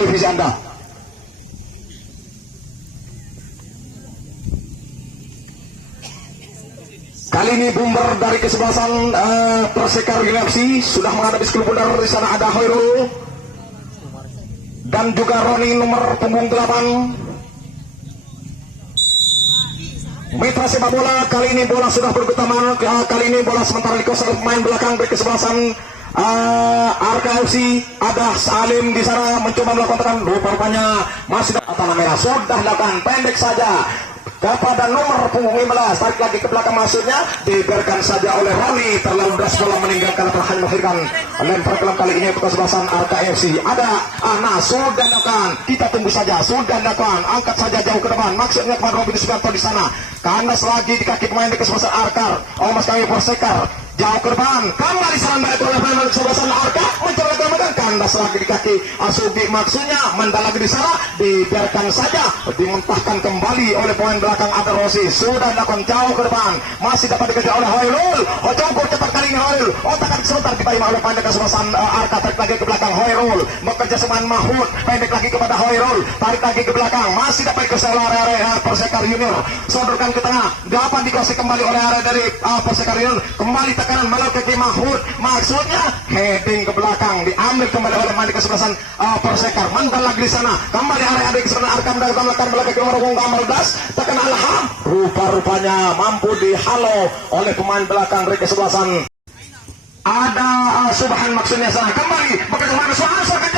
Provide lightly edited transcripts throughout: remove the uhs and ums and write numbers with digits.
televisi Anda. Kali ini bumper dari kesebelasan Persekar UFC sudah menghadapi skill bundar. Di sana ada Hoirul dan juga Roni nomor punggung 8. Mitra sepak bola, kali ini bola sudah bergetaman. Kali ini bola sementara dikuasai pemain belakang dari kesebelasan RKFC. Ada Salim di sana mencoba melakukan tekan. Rupanya masih atas merah sudah dilakukan pendek saja kepada nomor punggung 15, tarik lagi ke belakang, maksudnya dibiarkan saja oleh Roni. Terlalu deras bola meninggalkan atau hanya melahirkan lempar kelam. Kali ini kesebelasan RKFC ada Anas sudah dilakukan. Kita tunggu saja, sudah dilakukan, angkat saja jauh ke depan, maksudnya kepada Robin Subianto di sana. Kandas lagi di kaki pemain di kesebelasan Arkar. Mas kami Persekar jauh ke depan, kembali serangan balik oleh pemain kesebelasan Arkar, mencoba kemudian kandas lagi di kaki Asugi, maksudnya mendal lagi di sana, dibiarkan saja, dimentahkan kembali oleh pemain belakang ada Rossi. Sudah dilakukan jauh ke depan, masih dapat dikejar oleh Hoirul. Cukup cepat kali ini Hoirul, otak sebentar diterima oleh pemain kesebelasan Arkar. Tarik lagi ke belakang Hoirul, bekerja sama Mahmud, pendek lagi kepada Hoirul, tarik lagi ke belakang, masih dapat dikuasai oleh area Persekar Junior. Sodorkan ke tengah, dapat dikuasai kembali oleh area dari Persekar Junior. Kembali tekanan melalui kaki Mahmud, maksudnya heading ke belakang, diambil kembali oleh pemain kesebelasan Persekar. Mantan lagi di sana, kembali area dari kesebelasan Arkam dan melakukan melalui kaki nomor 15, tekan Alham. Rupa-rupanya mampu dihalau oleh pemain belakang dari kesebelasan ada Subhan, maksudnya sana kembali bekerja sama Subhan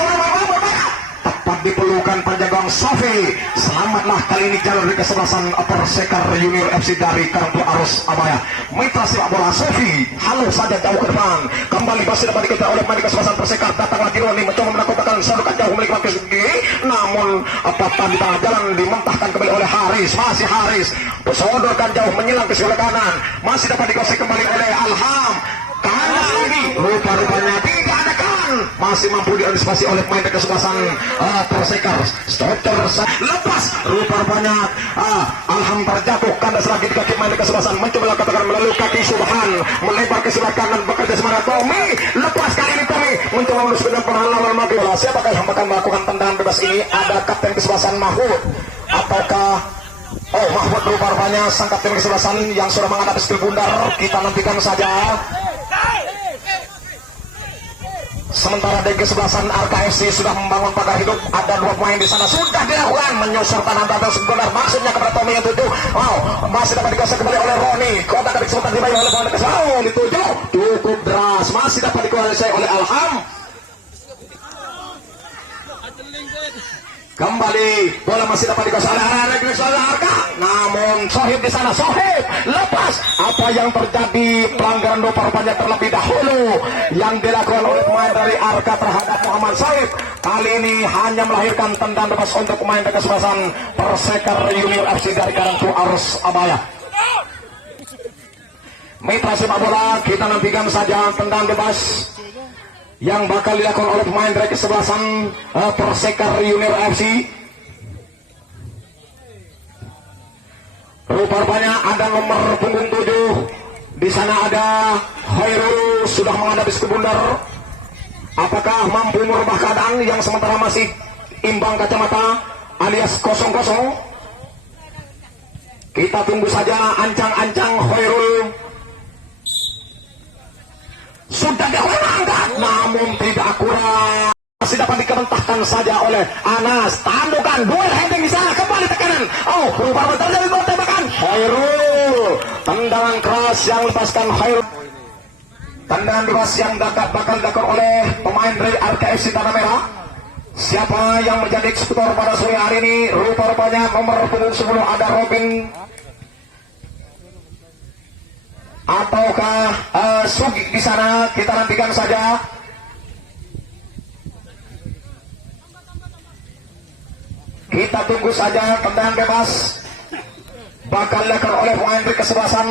tepat dipelukan penjagaan Sofi. Selamatlah kali ini jalur di kesebelasan Persekar Junior FC dari Karangturi Arus Abaya. Mitra sepak bola Sofi halo saja jauh ke depan, kembali masih dapat dikejar oleh pemain kesebelasan Persekar. Datang lagi Roni mencoba melakukan sadukan jauh memiliki waktu segi, namun apakah di tengah jalan dimentahkan kembali oleh Haris. Masih Haris sodorkan jauh menyelang ke sebelah kanan, masih dapat dikuasai kembali oleh Alham. Kanan lagi rupa-rupanya tidak ada kan, masih mampu diantisipasi oleh pemain kesebelasan Persekar. Stopper lepas, rupa-rupanya Alham terjatuh, kandas lagi di kaki pemain kesebelasan, mencoba katakan melalui kaki Subhan, melebar ke sebelah kanan, bekerja sama Tommy. Lepas kali ini Tommy mencoba menuju dengan penghalangan mati bola. Siapakah yang akan melakukan tendangan bebas ini? Ada kapten kesebelasan Mahmud ataukah Mahmud? Rupa-rupanya sang kapten kesebelasan yang sudah menghadapi skill bundar. Kita nantikan saja. Sementara dari kesebelasan RKFC sudah membangun pagar hidup, ada dua pemain di sana sudah dilakukan menyusurkan antara sebentar, maksudnya kepada Tommy yang 7. Masih dapat dikuasai kembali oleh Roni. Kotak dari kesempatan dibayar oleh pemain kesebelasan di 7, cukup deras, masih dapat dikuasai oleh Alham. Kembali bola masih dapat dikuasai oleh Arka, namun Sohib di sana, Sohib lepas. Apa yang terjadi? Pelanggaran rupa-rupanya terlebih dahulu yang dilakukan oleh pemain dari Arka terhadap Muhammad Sohib. Kali ini hanya melahirkan tendangan bebas untuk pemain kesebelasan Persekar Junior FC dari Karangturi Arus Abaya. Mitra sepak bola, kita nantikan saja tendangan bebas yang bakal dilakukan oleh pemain dari kesebelasan Persekar Junior FC. Rupa-rupanya ada nomor punggung 7. Di sana ada Hoirul sudah menghadapi sekebundar. Apakah mampu merubah keadaan yang sementara masih imbang kacamata alias 0-0? Kita tunggu saja ancang-ancang Hoirul. Sudah diangkat, namun tidak akurat. Masih dapat dikebentahkan saja oleh Anas. Tandukan, duel heading di sana, kembali tekanan. Berubah terjadi gol tembakan. Hoirul, tendangan keras yang lepaskan Hoirul. Tendangan keras yang bakal dilakukan oleh pemain dari RKFC Tanah Merah. Siapa yang menjadi eksekutor pada sore hari ini? Rupa-rupanya nomor punggung 10 ada Robin ataukah Sugi di sana. Kita nantikan saja. Kita tunggu saja tendangan bebas bakal dilakukan oleh pemain dari kesebelasan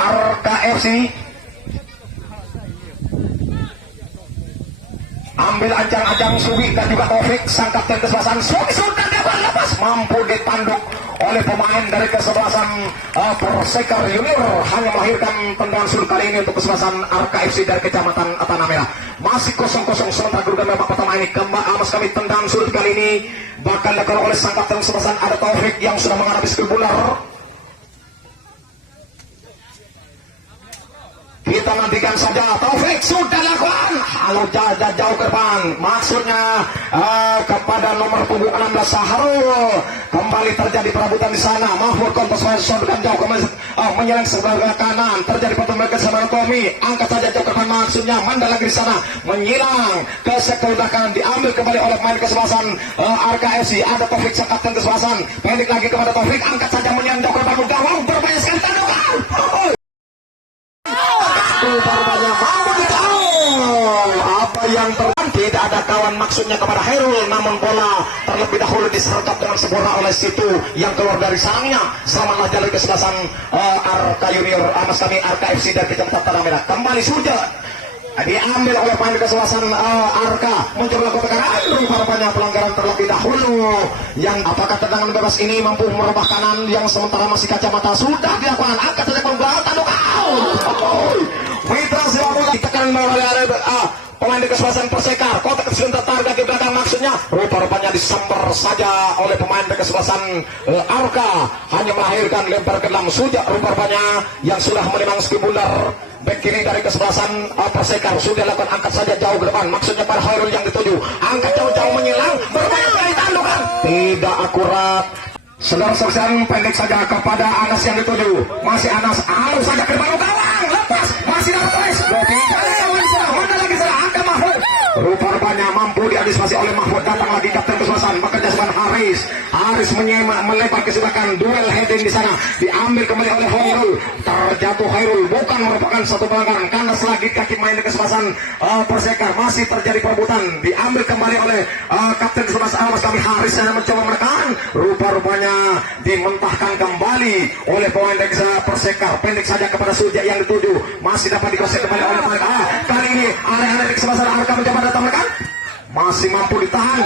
RKFC. Ambil ancang-ancang Sugi dan juga Taufik sang kapten kesebelasan. Sugi sudah dapat lepas, mampu ditanduk oleh pemain dari kesebelasan Persekar Junior, hanya melahirkan tendangan sudut kali ini untuk kesebelasan RKFC dari Kecamatan Tanah Merah. Masih 0-0 sementara kedudukan babak pertama ini. Mas kami tendangan sudut kali ini bakal dilakukan oleh sang kapten kesebelasan ada Taufik yang sudah menghadapi skill bular. Kita nantikan saja. Taufik sudah lakukan. Halo jauh ke depan. Maksudnya kepada nomor punggung 16 Saharul. Kembali terjadi perebutan di sana. Mahfud kontos sodokan jauh kembali menyerang sebelah kanan. Terjadi pertemuan bersama Tommy. Angkat saja jauh ke depan. Maksudnya Manda lagi di sana menyilang ke sektor belakang. Diambil kembali oleh pemain kesebelasan RKFC. Ada Taufik sang kapten kesebelasan. Pendek lagi kepada Taufik. Angkat saja menyerang jauh ke depan. Gawang berbanyak sekali tandukan. Rupanya mampu ditahu apa yang terjadi. Tidak ada kawan maksudnya kepada Hairul, namun bola terlebih dahulu disergap dengan sempurna oleh situ yang keluar dari sarangnya. Selamatlah jalur kesebelasan RK Junior Mas kami RKFC dari Kecamatan Tanah Merah. Kembali sudah diambil oleh pemain kesebelasan RK, muncul melakukan tekanan. Rupanya pelanggaran terlebih dahulu. Yang apakah tendangan bebas ini mampu merubah kanan yang sementara masih kacamata sudah dilakukan. Angkat saja pembuatan Mitra sepak bola ditekan oleh pemain kesebelasan Persekar. Kotak sebentar target di belakang maksudnya. Rupanya disambar saja oleh pemain kesebelasan RK, hanya melahirkan lempar ke dalam sujak. Rupanya yang sudah menimang ski bular back kiri dari kesebelasan Persekar sudah lakukan. Angkat saja jauh ke depan maksudnya pada Hairul yang dituju. Angkat jauh-jauh menyilang berbanyak kali tandukan. Tidak akurat. Saudara saksikan pendek saja kepada Anas yang dituju. Masih Anas halus saja ke depan gawang. Lepas masih dapat tulis. Mana lagi salah ada Mahfud. Rupanya mampu diantisipasi oleh Mahfud. Datang lagi kapten kesebelasan bekerja sama Haris melebar ke sebelah duel heading di sana. Diambil kembali oleh Hairul. Terjatuh Hairul. Bukan merupakan satu pelanggaran. Karena selagi kaki main di kesebelasan Persekar masih terjadi perebutan. Diambil kembali oleh kapten kesebelasan Mas kami Haris yang mencoba menekan. Rupanya dimentahkan kembali oleh pemain dari Persekar. Pendek saja kepada Sujak yang dituju. Masih dapat dikuasai kembali oleh mereka. Kali ini area-area di kesebelasan RK mencoba datang menekan. Masih mampu ditahan.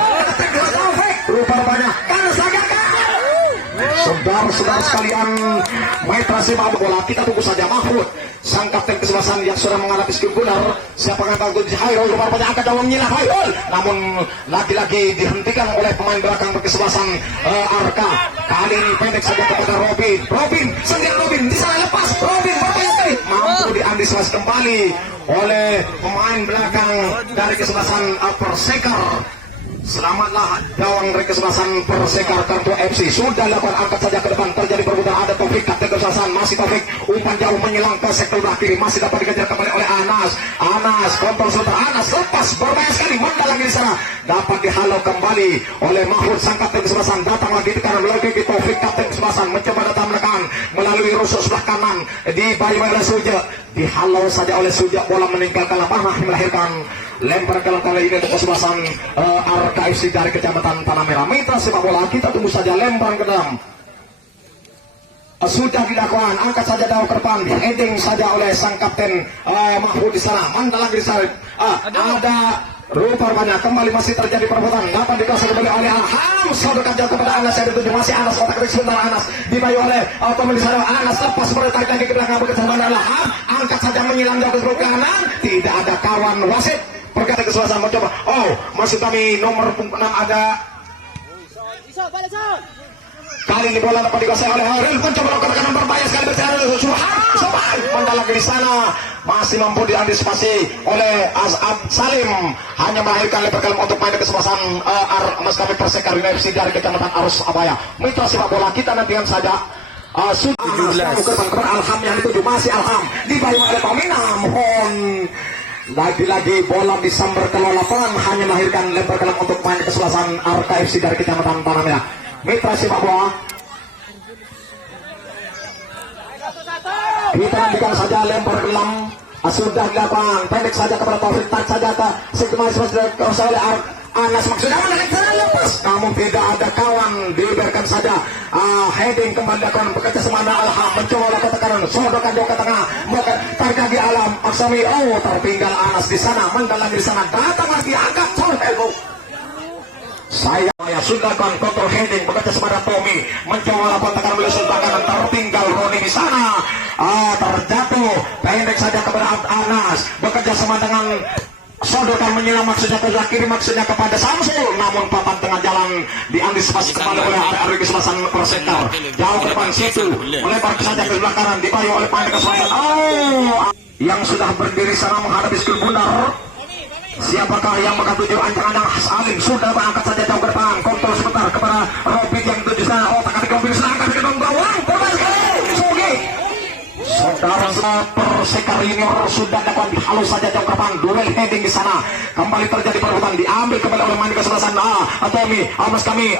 Rupanya karena saja saudara-saudara sekalian, mitra sepak bola, kita tunggu saja Mahfud sang kapten kesebelasan yang sudah menghadapi skill bular. Siapa yang tahu Hairul rupanya akan jauh menyilang Hairul, namun lagi-lagi dihentikan oleh pemain belakang kesebelasan RK. Kali ini pendek saja kepada Robin sendiri. Robin di sana lepas. Robin berbanyak sekali mampu diantisipasi kembali oleh pemain belakang dari kesebelasan Persekar. Selamatlah gawang dari kesebelasan Persekar Kartu FC. Sudah lakukan, angkat saja ke depan. Terjadi perebutan. Ada Taufik kapten kesebelasan. Masih Taufik umpan jauh menyilang ke sektor belah kiri. Masih dapat dikejar kembali oleh Anas. Kontrol sebentar. Anas lepas berbahaya sekali. Manda lagi di sana. Dapat dihalau kembali oleh Mahfud sang kapten kesebelasan. Datang lagi di kanan melalui Taufik kapten kesebelasan. Mencoba datang menekan melalui rusuk sebelah kanan. Dibayar oleh Sujak. Dihalau saja oleh Sujak. Bola meninggalkan lapangan melahirkan lempar kali ini untuk kesebelasan RKFC dari Kecamatan Tanah Merah. Mitra sepak bola, kita tunggu saja lempar ke dalam. Sudah dilakukan, angkat saja jauh ke depan, heading saja oleh sang kapten Mahfud di sana. Manda lagi di sana. Ada rupanya kembali masih terjadi perebutan. Dapat dikuasai kembali oleh Alham. Sodokan jauh kepada Anas yang dituju. Masih Anas, otak kiri sebentar Anas. Dibayu oleh pemain di sana. Anas lepas tarik lagi ke belakang bekerjasama dengan Alham. Angkat saja menyilang jauh ke kanan. Tidak ada kawan wasit. Perkara kesebelasan mencoba. Masuk kami nomor 6 ada. Kali ini bola dapat dikuasai oleh Hairul. Mencoba melakukan kanan berbahaya sekali berjalan. Sobat Manda lagi di sana. Masih mampu diantisipasi oleh Azab Salim. Hanya melahirkan lebar kalem untuk main kesebelasan Mas kami Persekar FC dari Kecamatan Arus Abaya. Mitra sepak bola, kita nantikan saja. Sudah Alham yang dituju. Masih Alham dibayar oleh Tomina. Mohon lagi-lagi bola disambar ke lapangan, hanya melahirkan lempar kelam untuk main kesebelasan RKFC dari Kecamatan Tanah Merah. Mitra sepak bola, kita nantikan saja lempar kelam. Sudah dilakukan, pendek saja kepada Taufik, tarik saja ke segmen oleh Anas maksudnya menarik sana lepas, namun tidak ada kawan. Dibiarkan saja heading kembali lakukan bekerja semana. Alham mencoba lakukan tekanan, sodokan jauh ke tengah, tarik lagi Alam Aksami. tertinggal Anas di sana. Manda lagi di sana, datang lagi angkat Saya sudah kontrol heading bekerja kepada Tommy, mencoba lakukan tekanan oleh Sultan, tertinggal Roni di sana. Terjatuh pendek saja kepada Anas, bekerja sama dengan sodorkan menyelam maksudnya ke kiri, maksudnya kepada Samsul, namun papan tengah jalan diantisipasi kembali oleh Ari Kesebelasan Persekar. Jauh ke depan situ, melebar saja ke sebelah kanan, dipayu oleh pendek kesebelasan. Yang sudah berdiri sana menghadapi skill bundar. Siapakah yang bakal tuju ancang-ancang? Salim sudah berangkat saja jauh ke depan, kontrol sebentar kepada Robin yang tuju sana. Takkan dikompil serangkan ke dalam gawang, bola sekali Sugi. Saudara Persekar ini sudah dapat dihalau saja jauh ke depan, duel heading di sana. Kembali terjadi perebutan, diambil kembali oleh main kesebelasan Tommy. Awas kami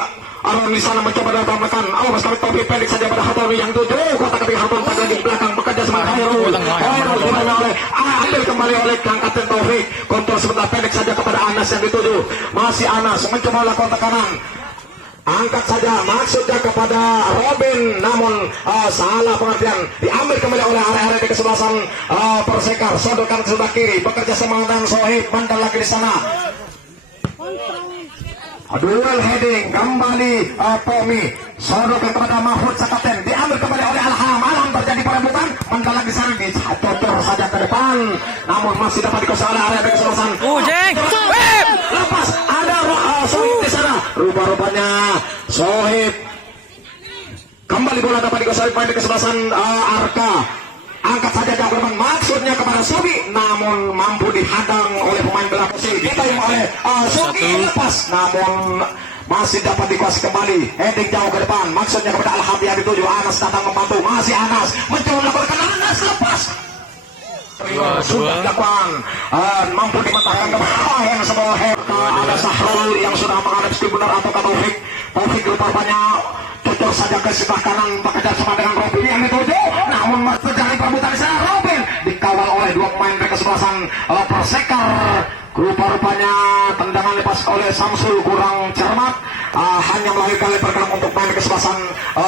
Aron di sana mencoba datang menekan. Awas kami Tommy pendek saja pada Hartoni yang tuju. Kota ketika Hartoni tak lagi belakang bekerja sama Hairul dimana oleh ambil kembali oleh Kapten Taufik. Kontrol sebentar pendek saja kepada Anas yang dituju. Masih Anas mencoba lakukan tekanan. Angkat saja maksudnya kepada Robin, namun salah pengertian, diambil kembali oleh area di kesebelasan Persekar. Sodorkan ke sebelah kiri, bekerja sama dengan Sohib, bandel lagi di sana. Duel heading kembali Tommy, sodorkan kepada Mahfud Sakaten, diambil kembali oleh Alham. Alham terjadi perebutan, bandel lagi sana, dicocor saja ke depan, namun masih dapat dikuasai oleh area di kesebelasan. Lepas ada Sohib di sana. Rupa-rupanya Sohib kembali bola dapat dikuasai main di kesebelasan Arka. Angkat saja jauh ke depan, maksudnya kepada Sobi, namun mampu dihadang oleh pemain belakang. Kita yang oleh Sobi lepas, namun masih dapat dikuasai kembali. Heading jauh ke depan, maksudnya kepada Alham yang dituju. Anas datang membantu, masih Anas mencoba melakukan, Anas lepas. Sudah dilakukan, mampu dimentahkan ke bawah yang sebuah ada Sahrul yang sudah menghadap skill benar atau Taufik. Taufik rupanya cocok saja ke sebelah kanan, bekerja sama dengan Robin yang dituju, namun terjadi perebutan di sana. Robin dikawal oleh dua pemain dari kesebelasan Persekar. Rupanya tendangan lepas oleh Samsul kurang cermat, hanya melahirkan lebar kalam untuk main kesebelasan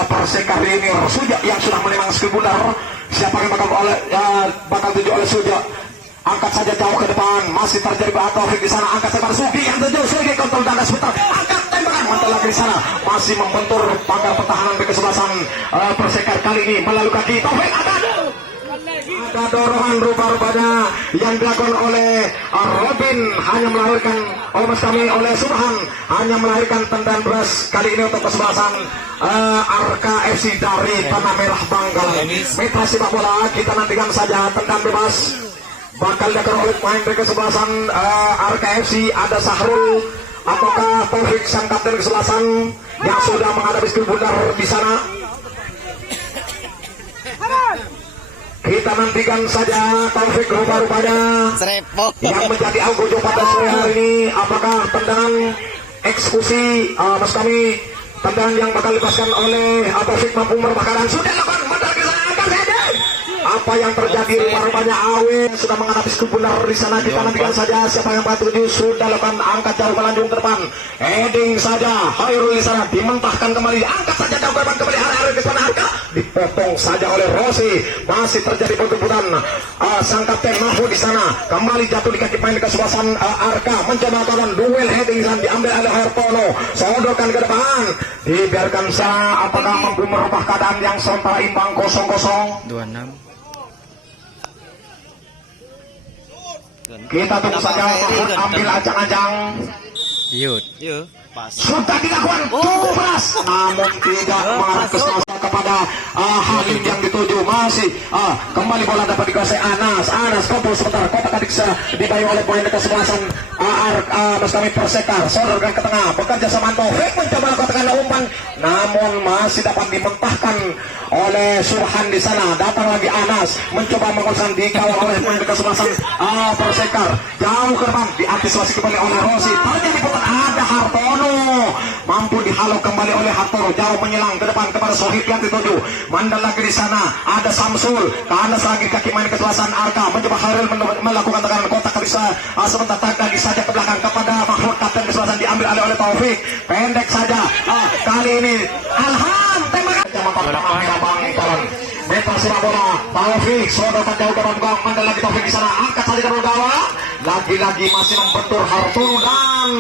Persekar ini. Suja yang sudah menembak skill benar. Siapa yang bakal tuju oleh Suja? Angkat saja jauh ke depan, masih terjadi Taufik di sana. Angkat saja Sugi yang tuju, Sugi kontrol dada sebentar, angkat tembakan, mantul lagi di sana, masih membentur pagar pertahanan di kesebelasan Persekar kali ini melalui kaki Taufik. Ada dorongan rupanya yang dilakukan oleh Robin, hanya melahirkan oleh Subhan, hanya melahirkan tendangan beras kali ini untuk kesebelasan Arka FC dari Tanah Merah Banggal. Mitra sepak bola, kita nantikan saja tendangan bebas bakal dilakukan oleh pemain dari kesebelasan Arka FC. Ada Sahrul ataukah Taufik sang kapten kesebelasan yang sudah menghadapi skill bundar di sana. Kita nantikan saja Taufik rupanya yang menjadi anggojo pada sore hari ini. Apakah tendangan eksekusi mas kami, tendangan yang bakal dilepaskan oleh Taufik mampu merebahkan. Sudah lakukan medal ke sana, angkat saja. Apa yang terjadi rupanya Awe sudah menghadapi skill benar di sana. Kita nantikan saja siapa yang tuju. Sudah lakukan angkat jauh melanjung ke depan, heading saja Hairul di sana, dimentahkan kembali, angkat saja jauh ke depan kembali area ke sana. Arka dipotong saja oleh Rossi, masih terjadi pertempuran. Sang kapten Mahfud di sana kembali jatuh di kaki main kesebelasan Arka, mencoba lawan duel heading dan diambil oleh Hartono, sodorkan ke depan, dibiarkan sana. Apakah mampu merubah keadaan yang sementara imbang 0-0? 26. Kita tunggu saja Mahfud ambil ancang-ancang. Yud. Sudah dilakukan cukup keras, namun tidak mengarah kepada Halim yang dituju. Masih kembali bola dapat dikuasai Anas. Kumpul sebentar, kotak adik dibayu oleh pemain kesebelasan mas kami Persekar. Sodorkan ke tengah, bekerja sama Taufik mencoba lakukan umpan, namun masih dapat dimentahkan oleh Surhan di sana. Datang lagi Anas mencoba mengusang, dikawal oleh pemain kesebelasan Persekar. Jauh ke depan, diantisipasi kembali oleh Rossi. Terjadi putar, ada Hartono, mampu dihalau kembali oleh Hartono. Jauh menyelang ke depan kepada Sohib yang dituju. Mandal lagi di sana, ada Samsul. Kanas lagi kaki main kesebelasan Arka, mencoba Haril melakukan tekanan kotak bisa sebentar, tak lagi saja ke belakang kepada Mahfud, kapten kesebelasan diambil oleh Taufik. Pendek saja kali ini Alham tembakan Meta sepak bola Taufik sodorkan jauh ke gawang. Mandal lagi Taufik di sana, angkat saja ke gawang, lagi-lagi masih membentur Hartono dan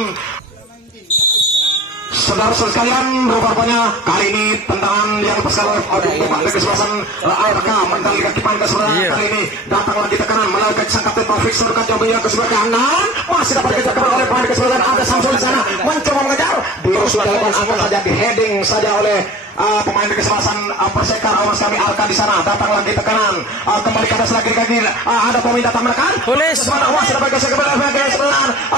saudara-saudara sekalian, rupanya kali ini tendangan yang besar oleh pemain kesebelasan ARK mentalkan kaki paling kesebelah. Kali ini datang lagi tekanan melakukan sang kapten Taufik serkan coba ke sebelah kanan, masih dapat dikejar oleh pemain kesebelasan. Ada Samsul di sana mencoba mengejar, dia sudah dilakukan angkat saja, di heading saja oleh pemain kesebelasan Persekar awas kami Alka di sana. Datang lagi tekanan, kembali ke atas lagi ada pemain datang menekan. Polis. Awas dapat kesebelasan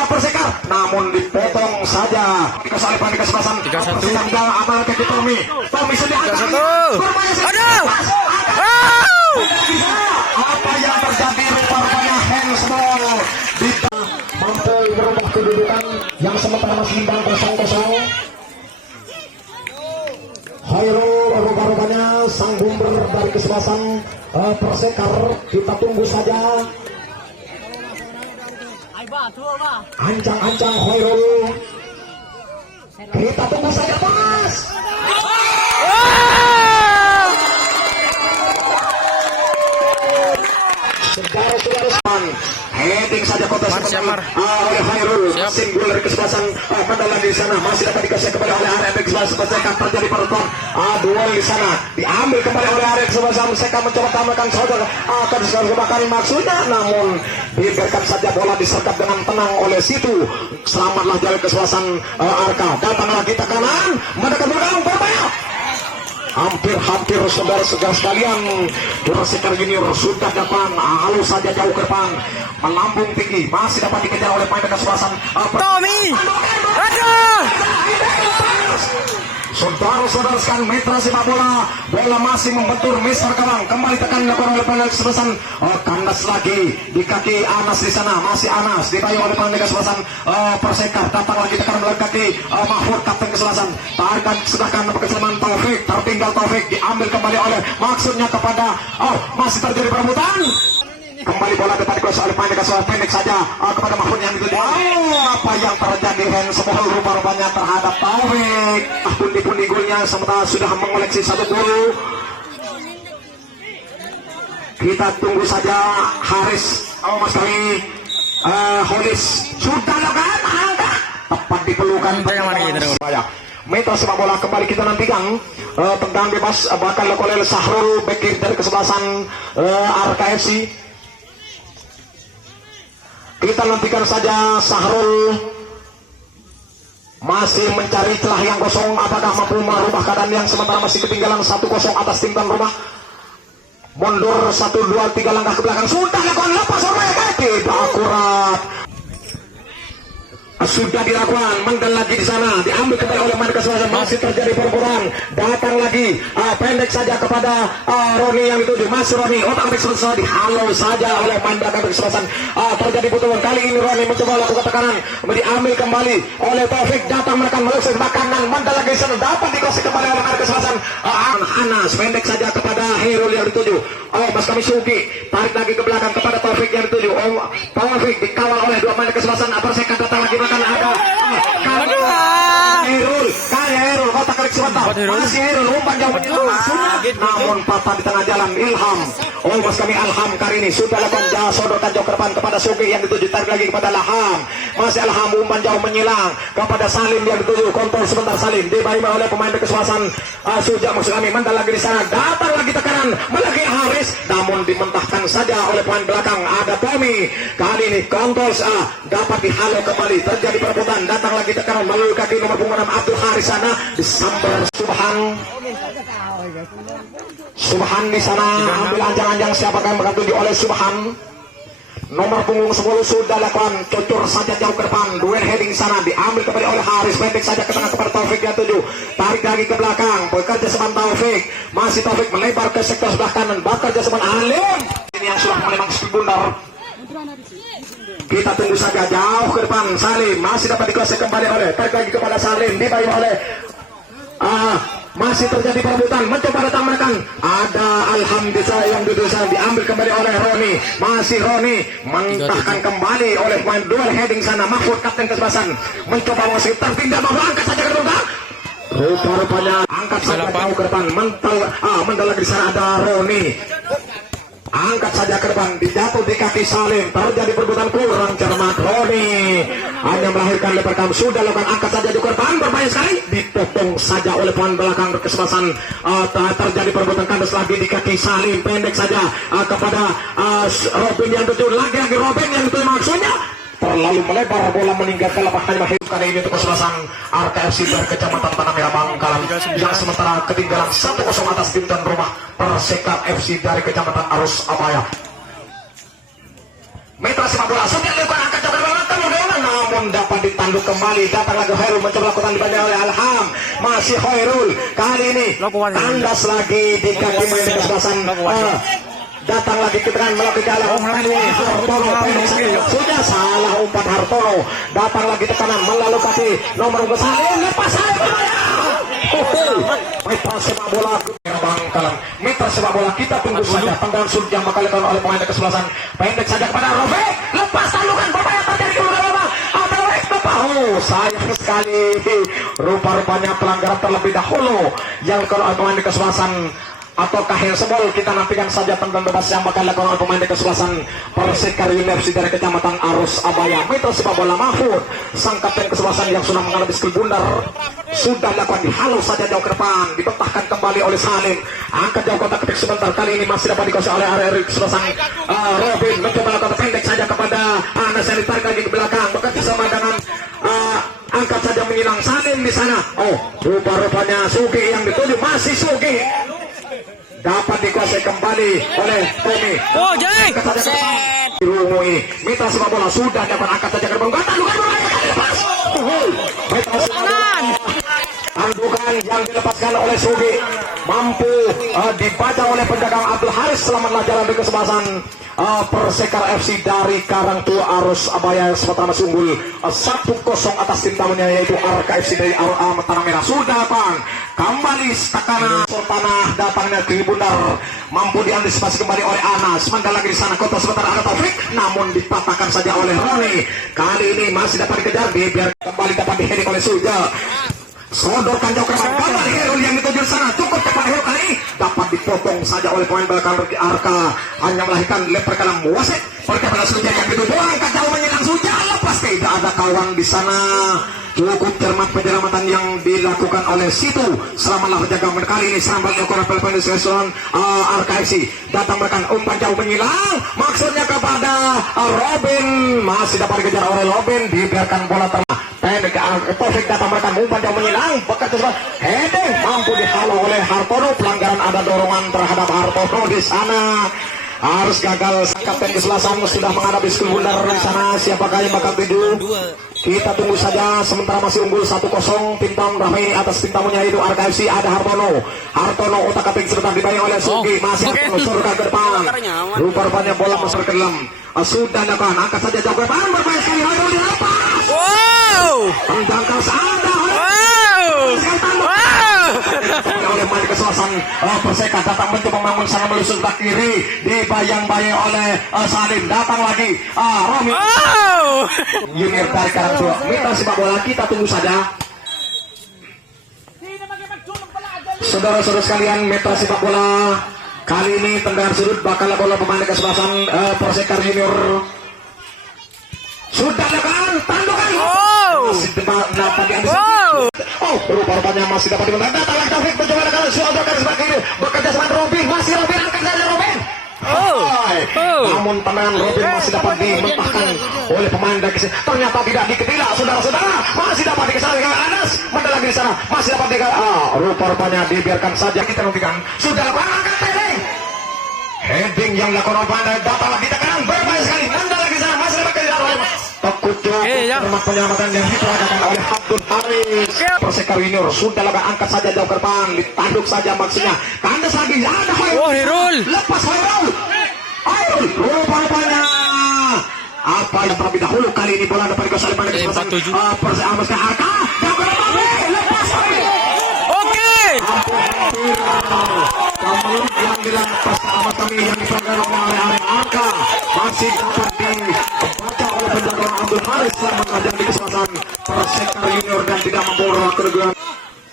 Persekar, namun dipotong saja. Dikasih pemain kesebelasan Persekar dalam amal kaki Tommy sudah angkat. Aduh. Apa yang terjadi rupanya handsball mampu merubah kedudukan yang sementara masih imbang 0-0. Hairul rupanya sang bumber dari kesebelasan Persekar, kita tunggu saja. Ancang-ancang Hairul, kita tunggu saja Mas. Saudara-saudara, heading saja kota oleh Hairul, singgul dari kesebelasan Mandala di sana, masih dapat dikasih kembali oleh area kesebelasan Persekar. Terjadi perebutan duel di sana, diambil kembali oleh area kesebelasan Persekar, mencoba tamatkan saudara akan sekali maksudnya, namun dibiarkan saja bola disergap dengan tenang oleh situ. Selamatlah jalan kesebelasan Arka. Datang lagi tekanan, mendekat belakang berbahaya. Hampir saudara-saudara sekalian, Persekar Junior sudah depan, halus saja jauh ke depan, melambung tinggi, masih dapat dikejar oleh pemain kesebelasan Tommy. Aduh. Saudara-saudara sekalian, metra sepak bola masih membentur Mister Kawang, kembali tekan dilakukan oleh pemain kesebelasan kandas lagi di kaki Anas di sana, masih Anas dipayung oleh pemain kesebelasan Persekar. Datang lagi tekan melalui kaki Mahfud kapten kesebelasan, tarikan sedangkan kesalahan Taufik, tertinggal Taufik, diambil kembali oleh maksudnya kepada masih terjadi perebutan. Kembali bola dapat dikuasai oleh pemain kesebelasan, pendek saja kepada Mahfud yang itu. Apa yang terjadi handsball rupanya terhadap Taufik. Pundi-pundi golnya sementara sudah mengoleksi 1 gol. Kita tunggu saja Haris Mas kami Holis sudah lakukan angkat tepat dipelukan Metro sepak bola. Kembali kita nantikan tentang bebas bakal dilakukan oleh Sahrul Bekir dari kesebelasan RKFC. Kita nantikan saja Sahrul masih mencari celah yang kosong, apakah mampu merubah keadaan yang sementara masih ketinggalan 1-0 atas tim tuan rumah. Mundur 1-2-3 langkah ke belakang, sudah lakukan lepas oleh tidak akurat. Sudah dilakukan, mendel lagi di sana, diambil kembali oleh pemain kesebelasan, masih terjadi perburuan. Datang lagi, pendek saja kepada Roni yang dituju, masih Roni, otak kesebelasan dihalau saja oleh pemain belakang kesebelasan. Terjadi putulan, kali ini Roni mencoba lakukan tekanan, diambil kembali oleh Taufik, datang menekan melalui sebelah kanan, mendel lagi di sana, dapat dikuasai kembali oleh pemain kesebelasan. Anas, pendek saja kepada Herul yang dituju. Mas kami Suki, tarik lagi ke belakang kepada Taufik yang dituju. Taufik dikawal oleh 2 pemain kesebelasan. Persekar datang lagi makan ada Herul, kotak klik sebentar. Masih Herul, umpan jauh namun patah di tengah jalan. Ilham, Mas kami Alham kali ini sudah lakukan sodokan jauh ke depan kepada Suki yang dituju, tarik lagi kepada Laham. Masih Alham, umpan jauh menyilang kepada Salim yang dituju, kontrol sebentar Salim, dibayi oleh pemain kesebelasan Suja maksud kami, mental lagi di sana, datang lagi tekanan, melagi Haris, namun dimentahkan saja oleh pemain belakang. Ada Tommy, kali ini kontrol dapat dihalau kembali, terjadi perebutan, datang lagi tekanan melalui kaki nomor punggung 6 Abdul Haris sana, disambar Subhan di sana, ambil anjang-anjang siapakah yang bakal tuju oleh Subhan. Nomor punggung 10 sudah lakukan, cocor saja jauh ke depan, duel heading sana, diambil kembali oleh Haris, pendek saja ke tengah kepada Taufik yang tuju, tarik lagi ke belakang, bekerja seman Taufik, masih Taufik melebar ke sektor sebelah kanan, bekerja seman Alim, ini yang sudah memang bundar. Kita tunggu saja jauh ke depan, Salim masih dapat dikuasai kembali oleh, tarik lagi kepada Salim, dibayi oleh masih terjadi perebutan, mencoba datang menekan, ada Alhamdulillah yang diambil kembali oleh Roni, masih Roni mentahkan kembali oleh pemain duel heading sana, Mahfud kapten kesebelasan mencoba masih tertinggal, angkat saja ke depan, rupanya angkat saja jauh ke depan, mental lagi di sana ada Roni, angkat saja ke depan, dijatuh di kaki Salim, terjadi perbuatan kurang cermat. Roni hanya melahirkan leperkan, sudah lakukan, angkat saja juga ke depan, berbahaya sekali, dipotong saja oleh pemain belakang berkesempatan. Terjadi perbuatan kandas lagi di kaki Salim, pendek saja kepada Robin yang tujuh, lagi-lagi Robin yang tujuh, maksudnya terlalu melebar, bola meninggalkan lapangan. Mahir kali ini untuk kesebelasan RKFC dari Kecamatan Tanah Merah Bangkalan yang sementara ketinggalan 1-0 atas tim tuan rumah Persekar FC dari Kecamatan Arus Abaya. Mitra sepak bola sudah dilakukan, angkat jauh namun dapat ditanduk kembali. Datang lagi Khairul mencoba lakukan dibantai oleh Alham, masih Khairul kali ini tandas lagi di kaki main di kesebelasan. Datang lagi ke tengah melakukan Hartono, sudah salah umpan Hartono, datang lagi tekanan melalui kaki nomor besar, lepas mitra sepak bola Bangkalan, mitra sepak bola kita tunggu saja tendangan sudut yang bakal dilakukan oleh pemain kesebelasan. Pendek saja kepada Robek, lepas tandukan berbahaya terjadi ke bola. Sayang sekali, rupa-rupanya pelanggaran terlebih dahulu yang kalau pemain kesebelasan atau kahil sebol. Kita nantikan saja tendangan bebas yang bakal dilakukan oleh pemain kesebelasan Persekar University dari Kecamatan Arus Abaya. Mitra sepak bola Mahfud, sang kapten kesebelasan yang sudah mengalami skill bundar, sudah dilakukan dihalau saja jauh ke depan, dipetahkan kembali oleh Salim, angkat jauh kotak ketik sebentar, kali ini masih dapat dikuasai oleh area kesebelasan. Robin mencoba lakukan pendek saja kepada Anas yang ditarik lagi ke belakang, bekerja sama dengan angkat saja menyilang Salim di sana. Rupa-rupanya Sugi yang dituju, masih Sugi dapat dikuasai kembali oleh Tommy. Dirumui, mitra sepak bola sudah dapat angkat saja ke depan. Tandukan yang dilepaskan oleh Sugi mampu dibaca oleh penjaga Abdul Haris. Selamatlah jalan di kesebelasan Persekar FC dari Karangtua Arus Abaya sementara masih unggul 1-0 atas tim tamunya yaitu RKFC dari Tanah Merah. Sudah kembali tekanan tanah datangnya ke bundar, mampu diantisipasi kembali oleh Anas. Mandal lagi di sana kota sebentar ada Taufik, namun dipatahkan saja oleh Roni. Kali ini masih dapat dikejar, biar kembali dapat diheading oleh Suja. Sodorkan jauh ke depan, kembali Herul yang dituju sana, cukup cepat Herul kali ini dapat dipotong saja oleh pemain belakang dari Arka, hanya melahirkan leper kalam wasit. Perkara Suja yang dituju, angkat jauh menyelang Suja, lepas tidak ada kawan di sana. Cukup cermat penyelamatan yang dilakukan oleh situ. Selamatlah penjaga kali ini serambat dilakukan oleh pemain RKFC. Datang mereka umpan jauh menyilang, maksudnya kepada Robin, masih dapat dikejar oleh Robin, dibiarkan bola pendek Taufik. Datang mereka umpan jauh menyilang, bekerja heading mampu dihalau oleh Hartono. Pelanggaran, ada dorongan terhadap Hartono di sana. Harus gagal, sang kapten kesebelasan sudah menghadapi skill bundar di sana. Siapakah yang bakal tuju? Kita tunggu saja. Sementara masih unggul 1-0 tim tamu Rahmi atas tim tamunya itu RKFC. Ada Hartono. Hartono otak atik sebentar dibayang oleh Sugi. Masih surga ke depan. Rupa-rupanya bola masuk ke dalam. Sudah dapat angkat saja jauh ke depan. Berbahaya sekali. Hartono dilepas. Menjangkau sana. Oleh main kesalahan Persekar datang mencoba membangun sana melusur ke kiri, dibayang-bayang oleh Salim. Datang lagi Romi junior dari Karangtua. Mitra sepak bola kita tunggu saja. Saudara-saudara sekalian, mitra sepak bola kali ini tendangan sudut bakal bola pemain kesebelasan Persekar junior. Sudah lakukan tandukan. Masih dapat diantisipasi. Rupa-rupanya masih dapat dimenang. Datang lagi Taufik mencoba dengan suatu garis bagi ini. Bekerja sama Robin, masih Robin angkat saja Robin. Namun tenang, Robin masih dapat dimentahkan oleh pemain dari sini. Ternyata tidak diketidak, saudara-saudara. Masih dapat dikejar dengan Anas. Mandal lagi di sana, masih dapat dikejar. Rupa-rupanya dibiarkan saja. Kita nantikan. Sudah lakukan angkat heading. Heading yang dilakukan oleh datang lagi tekanan berbahaya sekali. Mandal lagi di sana, masih dapat dikejar oleh termat penyelamatan yang diperagakan oleh Abdul Haris. Persekar Junior sudah lakukan angkat saja jauh ke depan, ditanduk saja maksudnya. Kandas lagi, ada Hairul. Lepas Hairul. Rupanya apa yang terlebih dahulu kali ini bola dapat dikuasai oleh Persekar Arka. Lepas yang dilakukan sahabat kami yang dipelanggar oleh area Arka masih dapat dibaca oleh penjaga Abdul Haris. Selamat ajar di kesempatan Persekar Junior dan tidak membawa kerugian.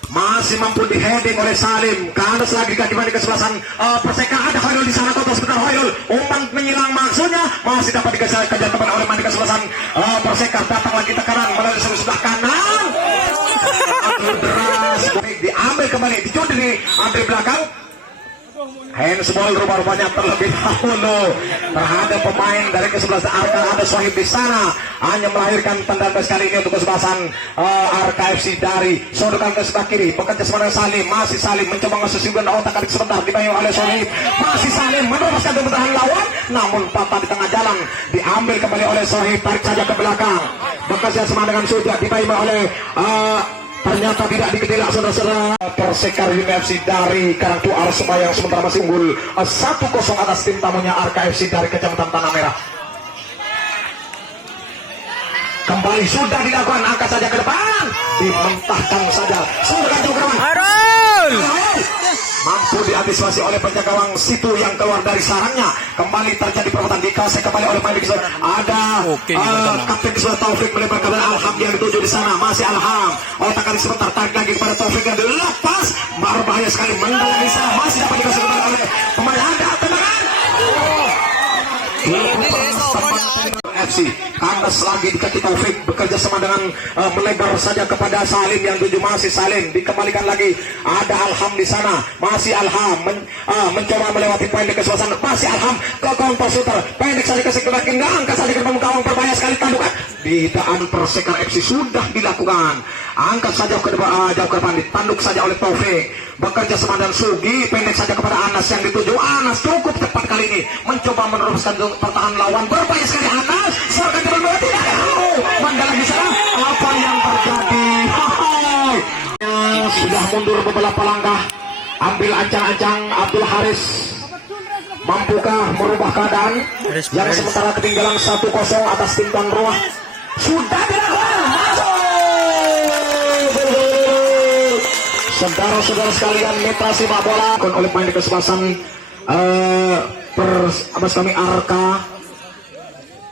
masih mampu di heading oleh Salim. Kandas lagi kaki mandi kesebelasan Perseka. Ada Hoirul di sana, kontrol sebentar Hoirul. Umpan menyilang maksudnya masih dapat dikejar kembali oleh mandi kesebelasan Perseka. Datang lagi tekanan melalui sebelah kanan. Deras diambil kembali, dicuri ambil belakang. Handsball rupa-rupanya terlebih dahulu terhadap pemain dari kesebelasan Arka. Ada Sohib di sana, hanya melahirkan tendangan kali ini untuk kesebelasan Arka FC dari sodokan ke sebelah kiri. Bekerja sama dengan Salim, masih Salim mencoba ngesusihkan otak adik sebentar, dibayang oleh Sohib. Masih Salim meneruskan kebutuhan lawan, namun patah di tengah jalan, diambil kembali oleh Sohib, tarik saja ke belakang. Bekerja sama dengan Suja, dibayang oleh ternyata tidak diketilak saudara-saudara. Persekar UFC dari Karangtua Semayang sementara masih unggul 1-0 atas tim tamunya Arka FC dari Kecamatan Tanah Merah. Kembali sudah dilakukan, angkat saja ke depan, dimentahkan saja, sudah jauh ke depan. Mampu diantisipasi oleh penjaga gawang situ yang keluar dari sarangnya. Kembali terjadi perbuatan dikasih kembali oleh pemain Kiswah. Ada Kapten Kiswah Taufik melebar kepada Alham yang dituju di sana. Masih Alham. Otak kali sebentar, tarik lagi kepada Taufik yang dilepas. Berbahaya sekali mendalam di sana. Masih dapat dikasih kembali oleh pemain. Ada tendangan. FC kandas lagi di kaki Taufik, bekerja sama dengan melebar saja kepada Salim yang tuju. Masih Salim dikembalikan lagi, ada Alham di sana, masih Alham mencoba melewati poin di kesebelasan. Masih Alham ke counter shooter, pendek saja ke sekitar kiri, angkat saja ke depan gawang, berbahaya sekali tandukan. Ditahan Persekar FC sudah dilakukan, angkat saja ke depan, jauh ke depan, ditanduk saja oleh Taufik. Bekerja sama dengan Sugi, pendek saja kepada Anas yang dituju. Anas cukup tepat kali ini, mencoba meneruskan pertahanan lawan, berbahaya sekali Anas. Serkan ke bawah, tidak tahu Mandala di sana. Apa yang terjadi? Sudah mundur beberapa langkah, ambil ancang-ancang Abdul Haris. Mampukah merubah keadaan yang sementara ketinggalan 1-0 atas tim tuan rumah? Sudah dilakukan, saudara-saudara sekalian, mitra sepak bola oleh pemain kesebelasan kami Arka.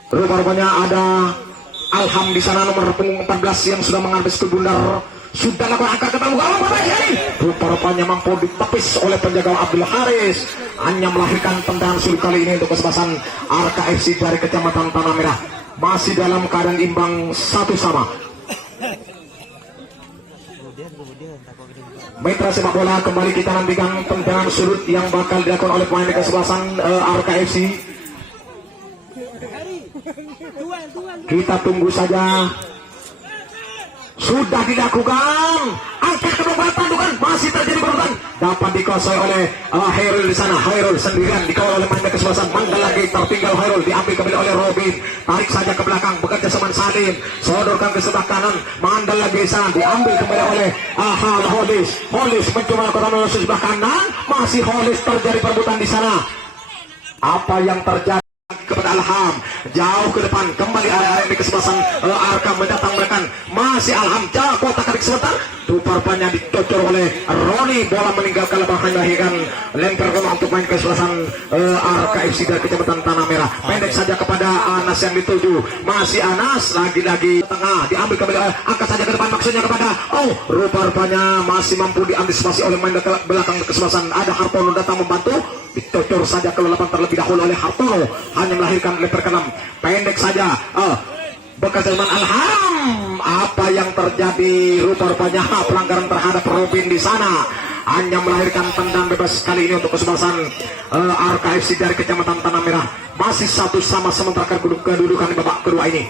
Rupa-rupanya ada Alham di sana, nomor punggung 14 yang sudah mengambil skill bundar. Sudah lakukan angkat ke dalam gawang, rupa-rupanya mampu ditepis oleh penjaga Abdul Haris, hanya melahirkan tendangan sulit kali ini untuk kesebelasan Arka FC dari Kecamatan Tanah Merah. Masih dalam keadaan imbang 1-1. Mitra sepak bola, kembali kita nantikan tendangan sudut yang bakal dilakukan oleh pemain kesebelasan Arka FC. Kita tunggu saja. Sudah dilakukan, angkat ke bawah, tandukan, masih terjadi perebutan, dapat dikuasai oleh Hairul di sana. Hairul sendirian dikawal oleh pemain kesebelasan. Mandal lagi tertinggal Hairul, diambil kembali oleh Robin, tarik saja ke belakang, bekerja sama Salim, sodorkan ke sebelah kanan. Mandal lagi di sana, diambil kembali oleh Holis. Holis mencoba melakukan menuju sebelah kanan, masih Holis, terjadi perebutan di sana. Apa yang terjadi kepada Alham, jauh ke depan, kembali area di kesebelasan Arka mendatang mereka. Masih Alham, jauh kotak adik sebentar, rupa-rupanya dicocor oleh Roni, bola meninggalkan lapangan, melahirkan lempar bola untuk main kesebelasan Arka FC dari Kecamatan Tanah Merah. Pendek saja kepada Anas yang dituju, masih Anas, lagi-lagi tengah, diambil kembali, angkat saja ke depan, maksudnya kepada rupa-rupanya masih mampu diantisipasi oleh main belakang kesebelasan. Ada Hartono datang membantu, dicocor saja ke lelapan terlebih dahulu oleh Hartono, hanya melahirkan lempar ke 6, pendek saja bekerja dengan Alham. Apa yang terjadi? Rupa-rupanya pelanggaran terhadap Robin di sana, hanya melahirkan tendang bebas kali ini untuk kesebelasan Arka FC dari Kecamatan Tanah Merah. Masih 1-1 sementara kedudukan di babak kedua ini.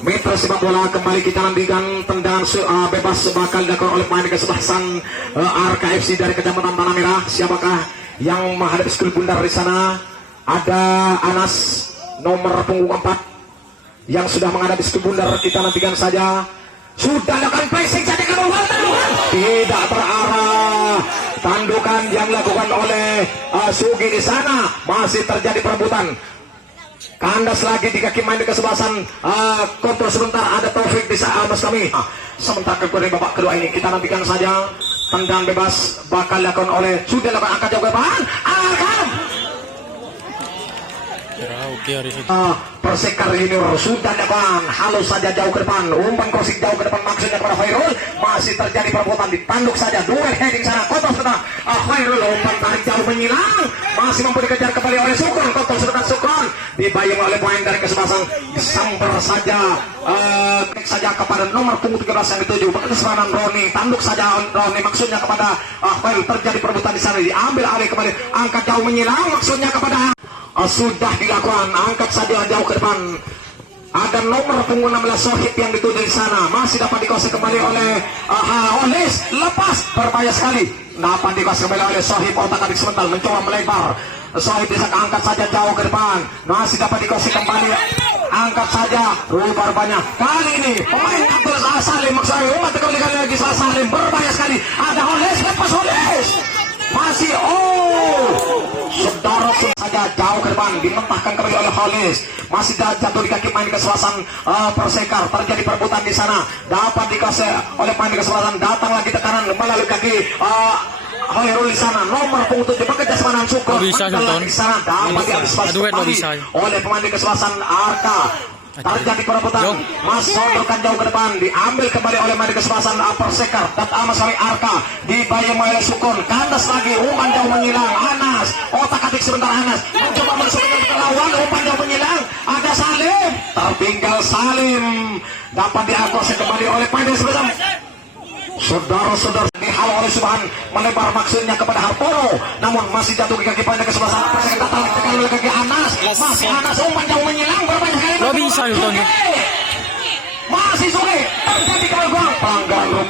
Mitra sepak bola, kembali kita nantikan tendangan bebas bakal dilakukan oleh pemain kesebelasan Arka FC dari Kecamatan Tanah Merah. Siapakah yang menghadapi skill bundar di sana? Ada Anas nomor punggung 4 yang sudah menghadapi skill bundar. Kita nantikan saja. Sudah lakukan pressing saja ke bawah, tandukan tidak terarah. Tandukan yang dilakukan oleh Sugi di sana, masih terjadi perebutan. Kandas lagi di kaki main di kesebelasan kontrol sebentar, ada Taufik di saat kami. Sementara kepada babak kedua ini kita nantikan saja. Tendangan bebas bakal dilakukan oleh sudah lakukan angkat jauh ke depan. Oke, hari itu. Persekar ini sudah depan, halus saja jauh ke depan, umpan crossing jauh ke depan maksudnya kepada Khairul, masih terjadi perebutan, ditanduk saja, duel heading sana, kotor sudah, Khairul umpan tarik jauh menyilang, masih mampu dikejar kembali oleh Sukron, kotor sudah Sukron, dibayang oleh pemain dari kesebelasan, disambar saja, klik saja kepada nomor punggung 13 yang dituju, begitu serangan Roni, tanduk saja Roni maksudnya kepada Khairul, terjadi perebutan di sana, diambil alih kembali, angkat jauh menyilang maksudnya kepada sudah dilakukan, angkat saja jauh ke depan. Ada nomor punggung 16 Sohib yang dituju di sana, masih dapat dikuasai kembali oleh Olis, lepas berbahaya sekali, dapat dikuasai kembali oleh Sohib, otak-atik sebentar mencoba melebar. Sohib bisa angkat saja jauh ke depan, masih dapat dikuasai kembali, angkat saja, rupanya kali ini pemain Abdul Salim maksudnya umat kembali lagi Salim, berbahaya sekali, ada Olis, lepas Olis, masih saudara saja jauh ke depan, dimentahkan kembali oleh Khalis, masih jatuh di kaki main kesebelasan Persekar, terjadi perebutan di sana, dapat dikasih oleh main kesebelasan, datang lagi tekanan melalui kaki Khairul di sana, nomor punggung 7 bekerja sama Sukron, di sana dapat diantisipasi oleh pemain kesebelasan Arka. Terjadi perebutan, masukkan jauh ke depan, diambil kembali oleh main kesebelasan Persekar dan Amasari Arka, dibayang oleh Sukron, kandas lagi, umpan jauh menghilang, Anas, otak-atik sebentar Anas, mencoba masukkan ke lawan, umpan jauh menghilang, ada Salim, tertinggal Salim, dapat diakuasi kembali oleh pemain kesebelasan. Saudara-saudara dihalau oleh Subhan, melebar maksudnya kepada Hartono, namun masih jatuh di kaki pemain kesebelasan Persekar, datang ditekan oleh kaki Anas, masih Anas, umpan jauh menghilang, berbanyak kali Lo bisa Newton. masih sulit, terjadi gol, pelanggaran rupa